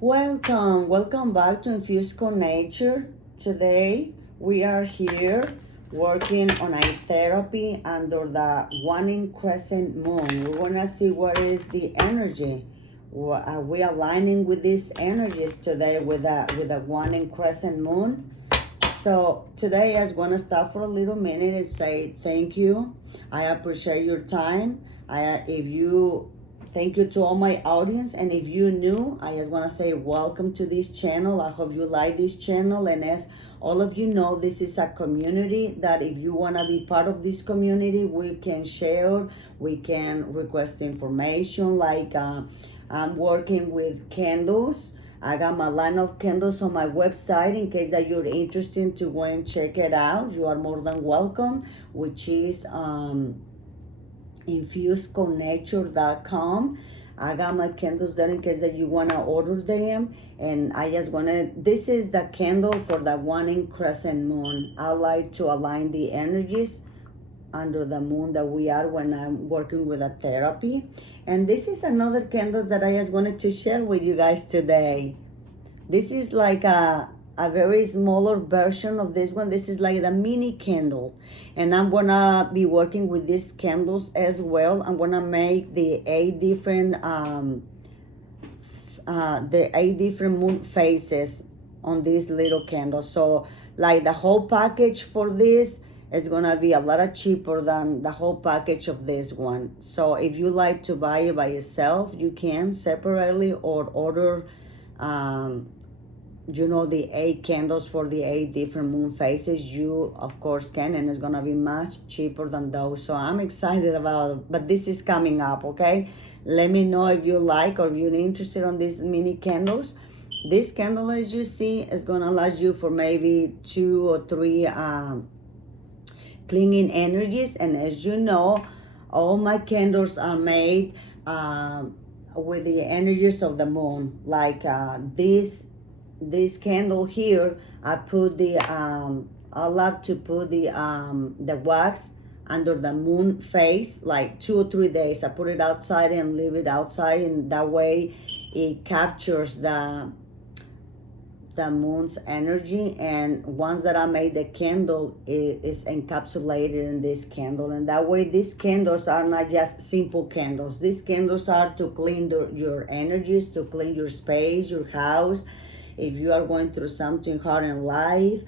Welcome back to Infused Nature. Today we are here working on a therapy under the waning crescent moon. We're gonna see what is the energy. Are we aligning with these energies today with a waning crescent moon? So today I was gonna stop for a little minute and say thank you. I appreciate your time. If you Thank you to all my audience, and if you new, I just want to say welcome to this channel. I hope you like this channel, and as all of you know, this is a community that if you want to be part of this community, we can share, we can request information. I'm working with candles. I got my line of candles on my website in case that you're interested to go and check it out. You are more than welcome, which is infusedconnature.com. I got my candles there in case that you want to order them. And I just want to, this is the candle for the waning crescent moon. I like to align the energies under the moon that we are when I'm working with a therapy. And this is another candle that I just wanted to share with you guys today. This is like a very smaller version of this one. This is like the mini candle, and I'm gonna be working with these candles as well. I'm gonna make the eight different moon phases on this little candle. So like the whole package for this is gonna be a lot cheaper than the whole package of this one. So if you like to buy it by yourself, you can separately or order the 8 candles for the 8 different moon phases. You of course can, and it's gonna be much cheaper than those. So I'm excited about it, but this is coming up. Okay, let me know if you like or if you're interested on these mini candles. This candle, as you see, is gonna last you for maybe 2 or 3 cleaning energies. And as you know, all my candles are made with the energies of the moon. Like this candle here, I put I love to put the wax under the moon phase like 2 or 3 days. I put it outside and leave it outside, and that way it captures the moon's energy. And once that I made the candle, it is encapsulated in this candle, and that way these candles are not just simple candles. These candles are to clean your energies, to clean your space, your house. If you are going through something hard in life,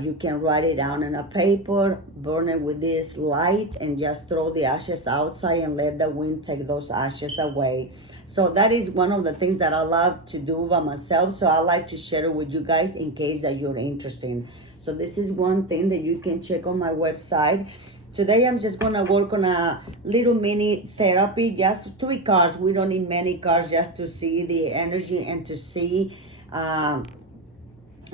you can write it down in a paper, burn it with this light, and just throw the ashes outside and let the wind take those ashes away. So that is one of the things that I love to do by myself. So I like to share it with you guys in case that you're interested. So this is one thing that you can check on my website. Today I'm just gonna work on a little mini therapy, just 3 cards. We don't need many cards, just to see the energy and to see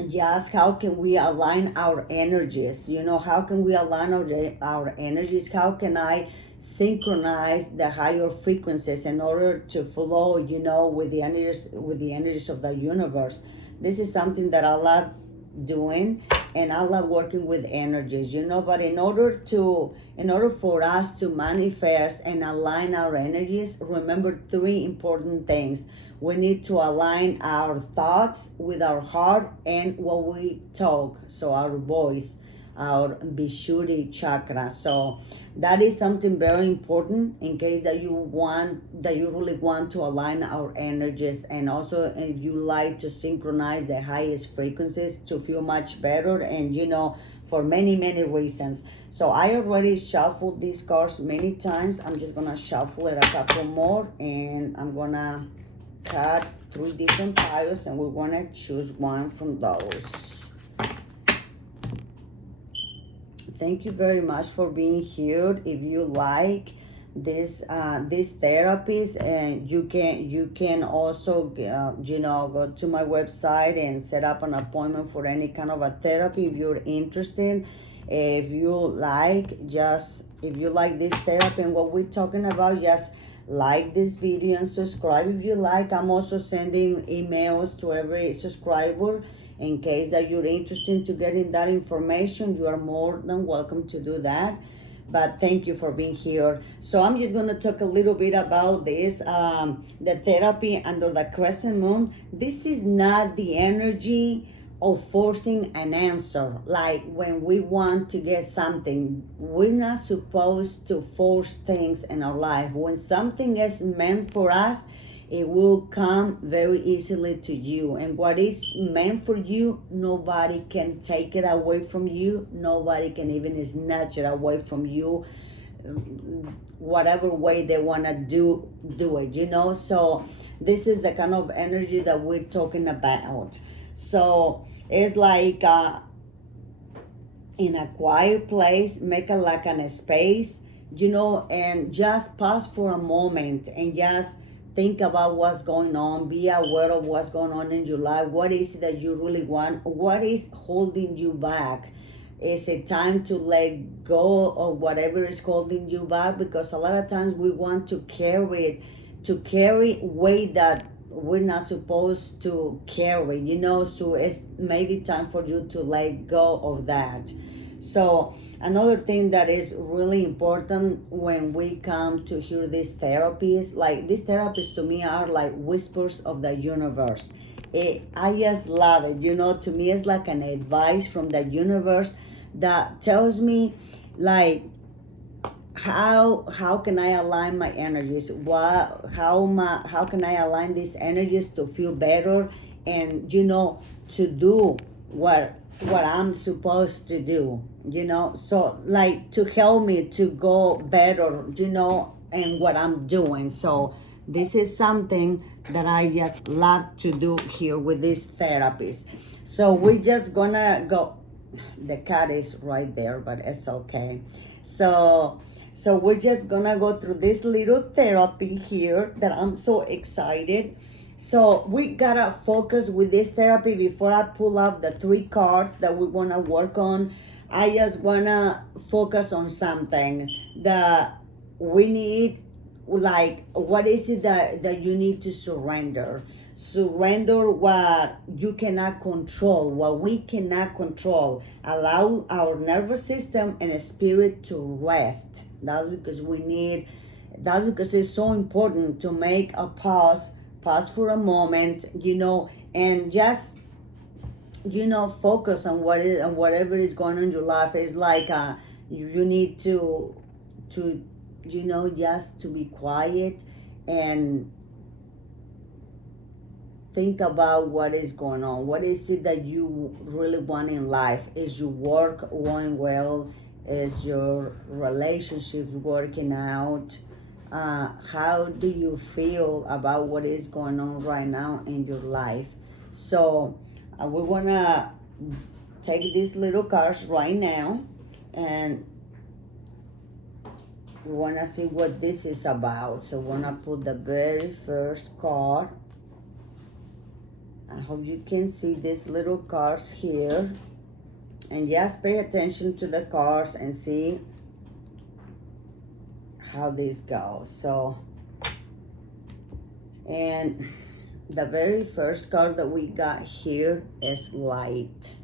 just how can we align our energies. How can we align our energies? How can I synchronize the higher frequencies in order to flow with the energies of the universe? This is something that I love doing, and I love working with energies. But in order for us to manifest and align our energies, remember 3 important things. We need to align our thoughts with our heart and what we talk, so our voice, our Vishuddhi chakra. So that is something very important in case that you really want to align our energies. And also, if you like to synchronize the highest frequencies to feel much better, and for many reasons. So I already shuffled these cards many times. I'm just gonna shuffle it a couple more, and I'm gonna cut 3 different piles, and we want to choose one from those. Thank you very much for being here. If you like these therapies, and you can also go to my website and set up an appointment for any kind of a therapy if you're interested. If you like this therapy and what we're talking about, just like this video and subscribe if you like. I'm also sending emails to every subscriber in case that you're interested to getting that information. You are more than welcome to do that. but thank you for being here. So I'm just gonna talk a little bit about this, the therapy under the crescent moon. This is not the energy of forcing an answer. Like when we want to get something, we're not supposed to force things in our life. When something is meant for us, it will come very easily to you. And what is meant for you, nobody can take it away from you. Nobody can even snatch it away from you, whatever way they want to do it, so this is the kind of energy that we're talking about. So it's like, in a quiet place, make it like an space, and just pause for a moment and just think about what's going on. Be aware of what's going on in your life. What is it that you really want? What is holding you back? Is it time to let go of whatever is holding you back? Because a lot of times we want to carry weight that we're not supposed to carry, so it's maybe time for you to let go of that. So another thing that is really important when we come to hear these therapies, like these therapies to me are like whispers of the universe. I just love it. To me it's like an advice from the universe that tells me, like, how can I align my energies? How can I align these energies to feel better, and to do what I'm supposed to do, so like to help me to go better, and what I'm doing. So this is something that I just love to do here with these therapies. So we're just gonna go. The cat is right there, but it's okay. So we're just gonna go through this little therapy here that I'm so excited. So we gotta focus with this therapy. Before I pull out the 3 cards that we wanna work on, I just wanna focus on something that we need. Like, what is it that you need to surrender what you cannot control, what we cannot control. Allow our nervous system and spirit to rest. That's because it's so important to make a pause for a moment, and just focus on whatever is going on in your life. It's like, you need to just to be quiet and think about what is going on. What is it that you really want in life? Is your work going well? Is your relationship working out? How do you feel about what is going on right now in your life? So we want to take these little cards right now, and we want to see what this is about. So we want to put the very first card. I hope you can see these little cards here, and just pay attention to the cards and see how this goes. So, and the very first card that we got here is light.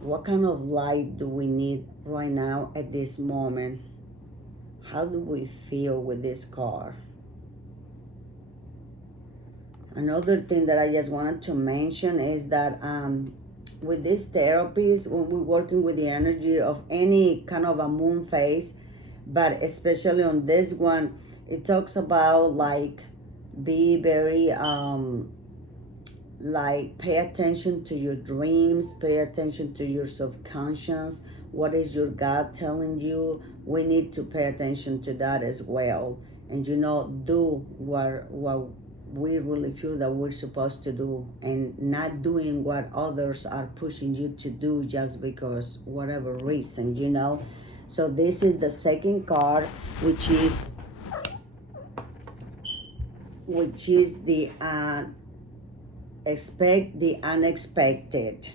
What kind of light do we need right now at this moment? How do we feel with this card? Another thing that I just wanted to mention is that with these therapies, when we're working with the energy of any kind of a moon phase, but especially on this one, it talks about like, be very like, pay attention to your dreams, pay attention to your subconscious. What is your God telling you? We need to pay attention to that as well, and do what we really feel that we're supposed to do, and not doing what others are pushing you to do just because whatever reason. So this is the second card, which is the expect the unexpected.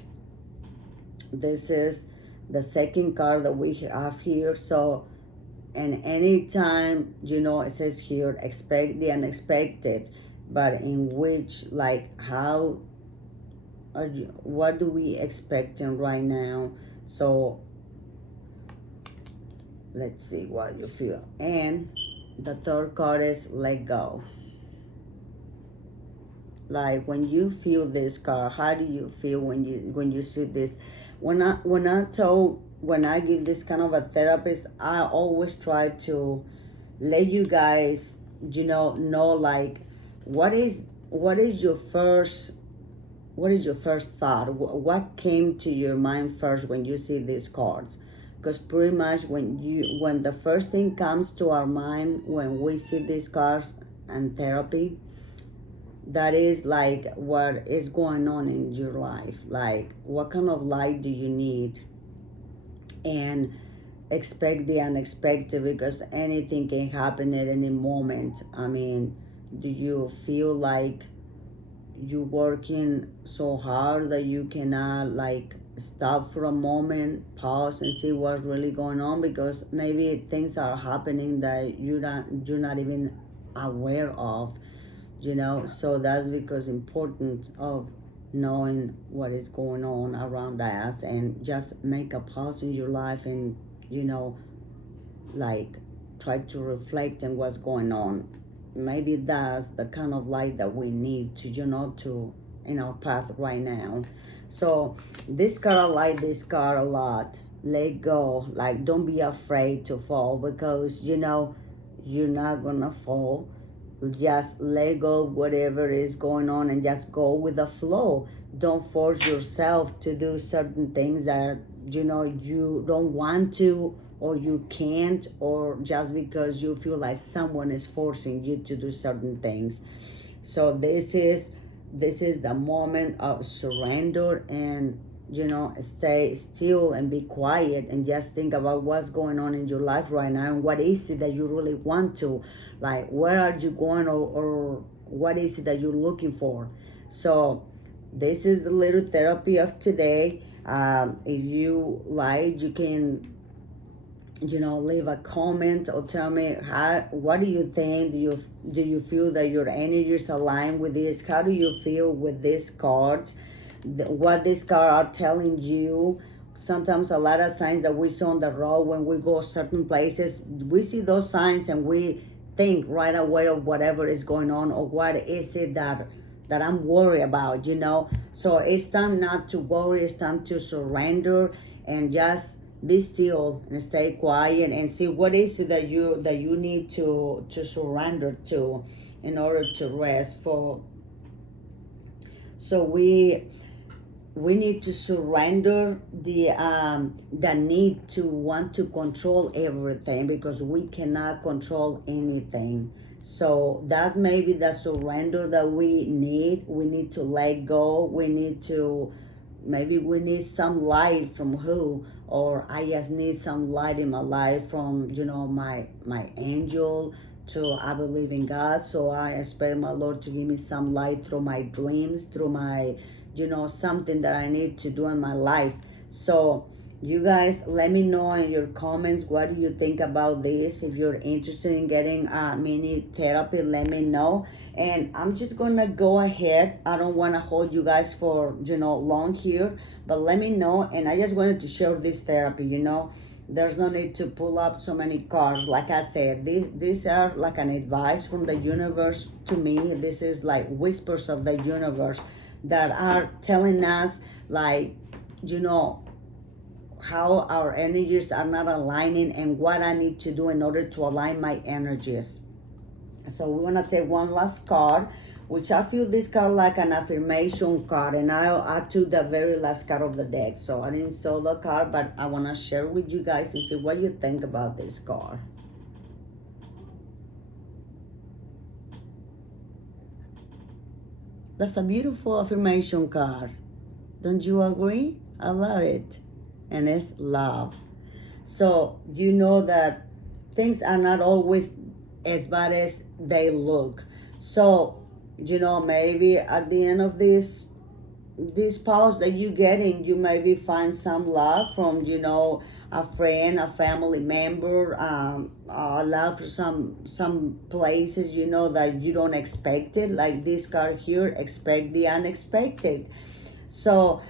This is the second card that we have here. So, and anytime, it says here, expect the unexpected, but in which, like, what do we expecting right now? So let's see what you feel. And the third card is let go. Like when you feel this card, how do you feel when you see this? When I give this kind of a therapist, I always try to let you guys, know like what is what is your first what is your first thought? What came to your mind first when you see these cards? Because pretty much when the first thing comes to our mind when we see these cards and therapy, that is like what is going on in your life. Like what kind of light do you need? And expect the unexpected, because anything can happen at any moment. I mean, do you feel like you working so hard that you cannot like stop for a moment, pause and see what's really going on? Because maybe things are happening that you're not even aware of, so that's because important of knowing what is going on around us, and just make a pause in your life and like try to reflect on what's going on. Maybe that's the kind of light that we need to to in our path right now. So this card, I like this card a lot. Let go. Like don't be afraid to fall, because you're not gonna fall. Just let go of whatever is going on and just go with the flow. Don't force yourself to do certain things that you don't want to, or you can't, or just because you feel like someone is forcing you to do certain things. So this is the moment of surrender, and stay still and be quiet and just think about what's going on in your life right now, and what is it that you really want to, like where are you going, or what is it that you're looking for. So this is the little therapy of today. If you like, you can leave a comment or tell me what do you think. Do you feel that your energies align with this? How do you feel with these cards? What these cards are telling you? Sometimes a lot of signs that we see on the road when we go certain places, we see those signs and we think right away of whatever is going on, or what is it that I'm worried about. So it's time not to worry. It's time to surrender and just be still and stay quiet and see what is it that you need to surrender to in order to rest for. So we need to surrender the need to want to control everything, because we cannot control anything. So that's maybe the surrender that we need. We need to let go. Maybe we need some light from who, or I just need some light in my life from my angel. To I believe in God, so I expect my Lord to give me some light through my dreams, through my something that I need to do in my life. So you guys, let me know in your comments, what do you think about this? If you're interested in getting mini therapy, let me know. And I'm just gonna go ahead. I don't want to hold you guys for long here, but let me know. And I just wanted to share this therapy. There's no need to pull up so many cards. Like I said, these are like an advice from the universe to me. This is like whispers of the universe that are telling us, like, how our energies are not aligning and what I need to do in order to align my energies. So we want to take one last card, which I feel this card like an affirmation card, and I took the very last card of the deck. So I didn't saw the card, but I want to share with you guys and see what you think about this card. That's a beautiful affirmation card. Don't you agree? I love it. And it's love. So you know that things are not always as bad as they look. So maybe at the end of this pause that you're getting, you maybe find some love from a friend, a family member, love for some places that you don't expect it. Like this card here, expect the unexpected. So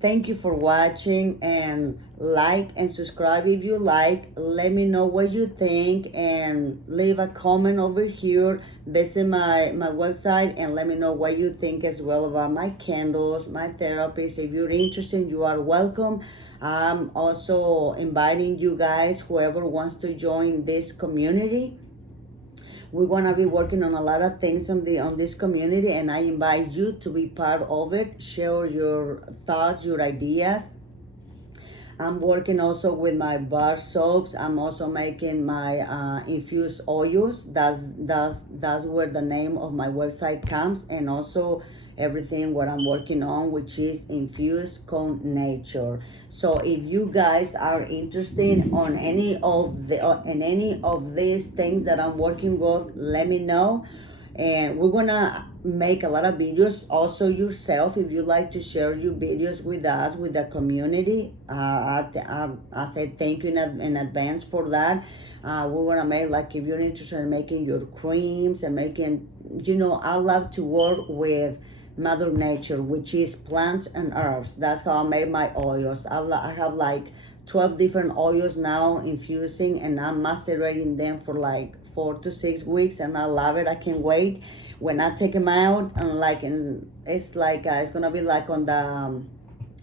Thank you for watching, and like and subscribe if you like. Let me know what you think and leave a comment over here. Visit my website and let me know what you think as well about my candles, my therapies. If you're interested, you are welcome. I'm also inviting you guys, whoever wants to join this community. We're gonna be working on a lot of things on this community, and I invite you to be part of it. Share your thoughts, your ideas. I'm working also with my bar soaps. I'm also making my infused oils. That's where the name of my website comes, and also everything what I'm working on, which is infused con nature. So if you guys are interested on any of the in any of these things that I'm working with, let me know, and we're gonna make a lot of videos also yourself. If you like to share your videos with us, with the community, I said thank you in advance for that. We want to make, like, if you're interested in making your creams and making, I love to work with mother nature, which is plants and herbs. That's how I make my oils. I have like 12 different oils now infusing, and I'm macerating them for like 4 to 6 weeks, and I love it. I can't wait when I take them out, and like it's like it's gonna be like on the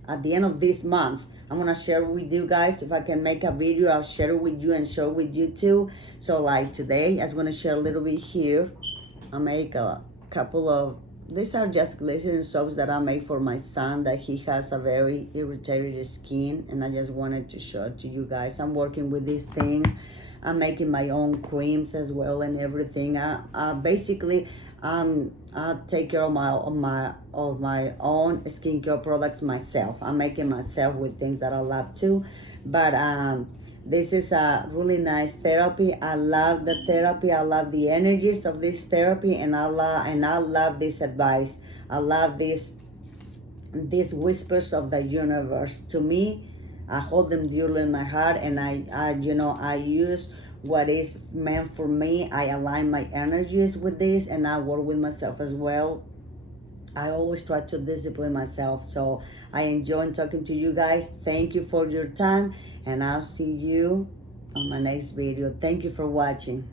at the end of this month. I'm gonna share with you guys. If I can make a video, I'll share it with you and share with you too. So like today, I'm gonna share a little bit here. I make a couple of, these are just glycerin soaps that I made for my son, that he has a very irritated skin, and I just wanted to show it to you guys. I'm working with these things. I'm making my own creams as well and everything. I basically I take care of my own skincare products myself. I'm making myself with things that I love too. But this is a really nice therapy. I love the therapy. I love the energies of this therapy, and I love this advice. I love these whispers of the universe. To me, I hold them dearly in my heart, and I use what is meant for me. I align my energies with this, and I work with myself as well. I always try to discipline myself. So I enjoy talking to you guys. Thank you for your time, and I'll see you on my next video. Thank you for watching.